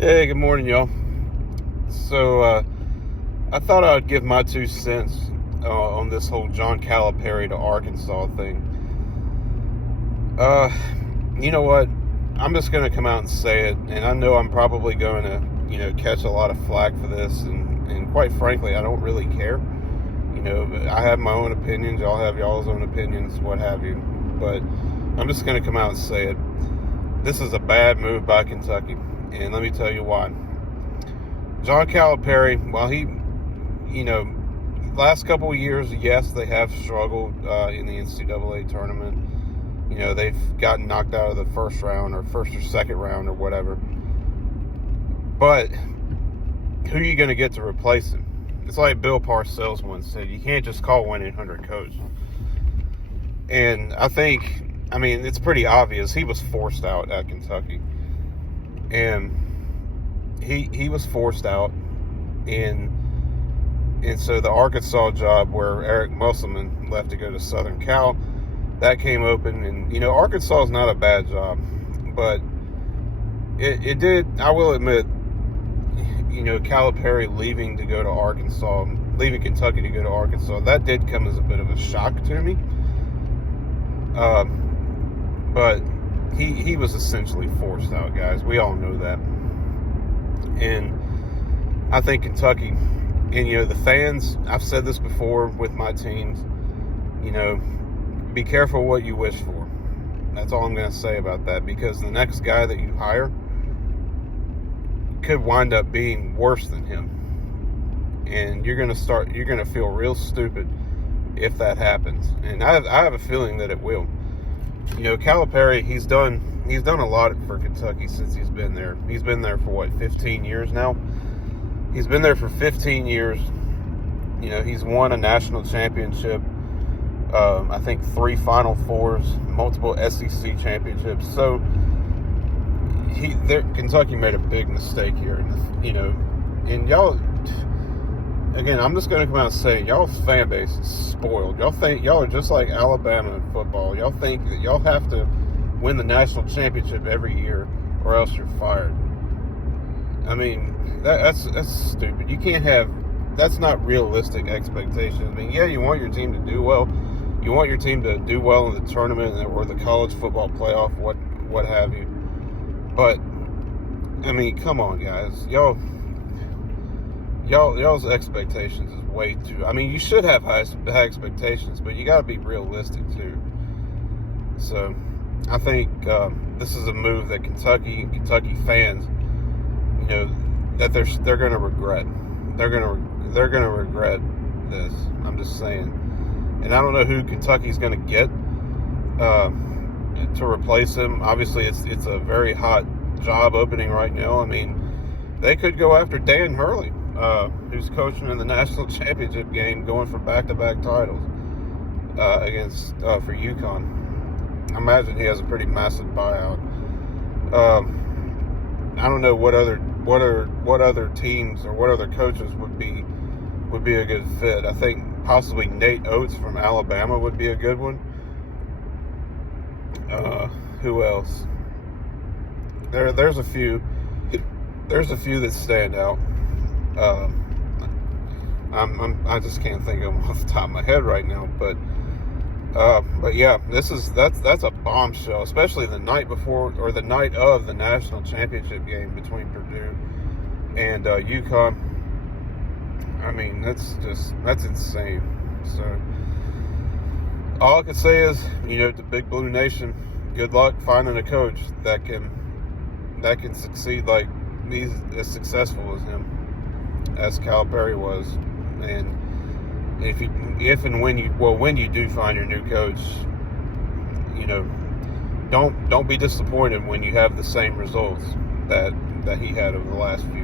Hey, good morning, y'all. So, I thought I would give my 2 cents on this whole John Calipari to Arkansas thing. Uh, you know what? I'm just going to come out and say it, and I know I'm probably going to, catch a lot of flack for this, and quite frankly, I don't really care. I have my own opinions, y'all have y'all's own opinions, what have you, but I'm just going to come out and say it. This is a bad move by Kentucky, and let me tell you why. John Calipari, while he, last couple of years, yes, they have struggled in the NCAA tournament. They've gotten knocked out of the first round or first or second round or whatever. But who are you going to get to replace him? It's like Bill Parcells once said, you can't just call 1-800-COACH. And it's pretty obvious he was forced out at Kentucky. And he was forced out, and so the Arkansas job where Eric Musselman left to go to Southern Cal, that came open, and Arkansas is not a bad job, but it did, I will admit, Calipari leaving Kentucky to go to Arkansas, that did come as a bit of a shock to me. But he was essentially forced out, guys. We all know that. And I think Kentucky, and the fans, I've said this before with my teams, be careful what you wish for. That's all I'm going to say about that, because the next guy that you hire could wind up being worse than him. And you're going to feel real stupid if that happens. And I have a feeling that it will. Calipari, he's done a lot for Kentucky since he's been there. He's been there for 15 years now. He's been there for 15 years. He's won a national championship. I think 3 Final Fours, multiple SEC championships. So Kentucky made a big mistake here. And y'all, again, I'm just going to come out and say, y'all's fan base is spoiled. Y'all think y'all are just like Alabama in football. Y'all think that y'all have to win the national championship every year or else you're fired. That's stupid. You can't have, that's not realistic expectations. Yeah, you want your team to do well. You want your team to do well in the tournament or the college football playoff, what have you. But, come on, guys. Y'all's expectations is way too, you should have high expectations, but you got to be realistic too. So I think this is a move that Kentucky fans, that they're going to regret. They're going to regret this. I'm just saying. And I don't know who Kentucky's going to get to replace him. Obviously, it's a very hot job opening right now. They could go after Dan Hurley, who's coaching in the national championship game, going for back-to-back titles for UConn. I imagine he has a pretty massive buyout. I don't know what other teams or what other coaches would be a good fit. I think possibly Nate Oates from Alabama would be a good one. Who else? There's a few that stand out. I just can't think of them off the top of my head right now, but yeah, that's a bombshell, especially the night before or the night of the national championship game between Purdue and UConn. That's insane. So all I can say is, to Big Blue Nation, good luck finding a coach that can succeed like he's as successful as him, as Calipari was. And when you do find your new coach, don't be disappointed when you have the same results that he had over the last few